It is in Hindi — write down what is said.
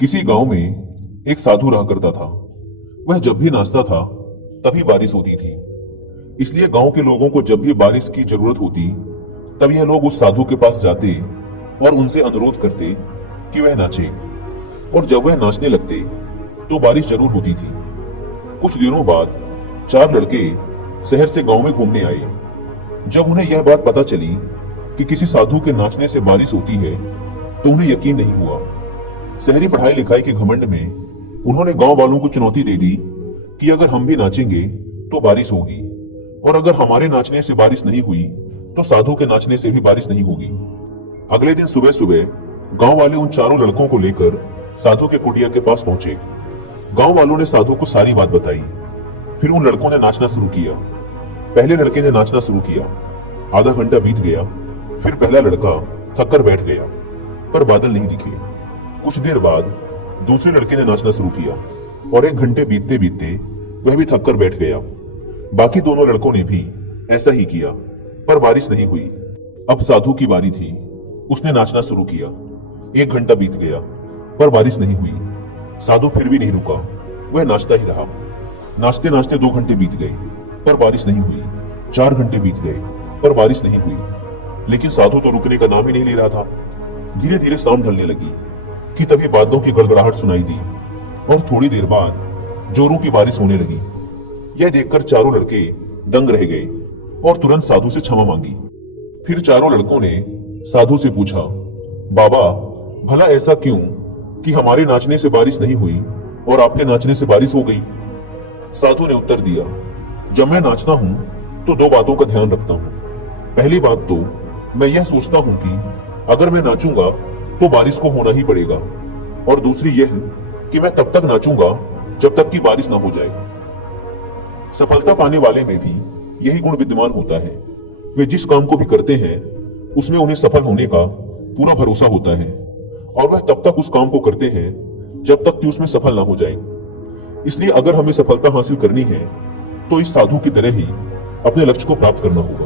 किसी गांव में एक साधु रहा करता था। वह जब भी नाचता था तभी बारिश होती थी। इसलिए गांव के लोगों को जब भी बारिश की जरूरत होती तब यह लोग उस साधु के पास जाते और उनसे अनुरोध करते कि वह नाचे। और जब वह नाचने लगते तो बारिश जरूर होती थी। कुछ दिनों बाद 4 लड़के शहर से गांव में घूमने आए। जब उन्हें यह बात पता चली कि किसी साधु के नाचने से बारिश होती है तो उन्हें यकीन नहीं हुआ। शहरी पढ़ाई लिखाई के घमंड में उन्होंने गांव वालों को चुनौती दे दी कि अगर हम भी नाचेंगे तो बारिश होगी, और अगर हमारे नाचने से बारिश नहीं हुई तो साधु के नाचने से भी बारिश नहीं होगी। अगले दिन सुबह सुबह गांव वाले उन चारों लड़कों को लेकर साधु के कुटिया के पास पहुंचे। गांव वालों ने साधु को सारी बात बताई। फिर उन लड़कों ने नाचना शुरू किया। पहले लड़के ने नाचना शुरू किया। आधा घंटा बीत गया। फिर पहला लड़का थककर बैठ गया, पर बादल नहीं दिखे। कुछ देर बाद दूसरे लड़के ने नाचना शुरू किया और 1 घंटे बीतते बीतते वह भी थककर बैठ गया। बाकी दोनों लड़कों ने भी ऐसा ही किया, पर बारिश नहीं हुई। अब साधु की बारी थी। उसने नाचना शुरू किया। 1 घंटा बीत गया, पर बारिश नहीं हुई। साधु फिर भी नहीं रुका, वह नाचता ही रहा। नाचते नाचते 2 घंटे बीत गए, पर बारिश नहीं हुई। 4 घंटे बीत गए, पर बारिश नहीं हुई। लेकिन साधु तो रुकने का नाम ही नहीं ले रहा था। धीरे धीरे शाम ढलने लगी कि तभी बादलों की गड़गड़ाहट सुनाई दी और थोड़ी देर बाद जोरों की बारिश होने लगी। यह देखकर चारों लड़के दंग रह गए और तुरंत साधु से क्षमा मांगी। फिर चारों लड़कों ने साधु से पूछा, बाबा, भला ऐसा क्यों कि हमारे नाचने से बारिश नहीं हुई और आपके नाचने से बारिश हो गई? साधु ने उत्तर दिया, जब मैं नाचता हूं तो 2 बातों का ध्यान रखता हूं। पहली बात तो मैं यह सोचता हूं कि अगर मैं नाचूंगा तो बारिश को होना ही पड़ेगा, और दूसरी यह कि मैं तब तक नाचूंगा जब तक कि बारिश ना हो जाए। सफलता पाने वाले में भी यही गुण विद्यमान होता है। वे जिस काम को भी करते हैं उसमें उन्हें सफल होने का पूरा भरोसा होता है, और वह तब तक उस काम को करते हैं जब तक कि उसमें सफल ना हो जाए। इसलिए अगर हमें सफलता हासिल करनी है तो इस साधु की तरह ही अपने लक्ष्य को प्राप्त करना होगा।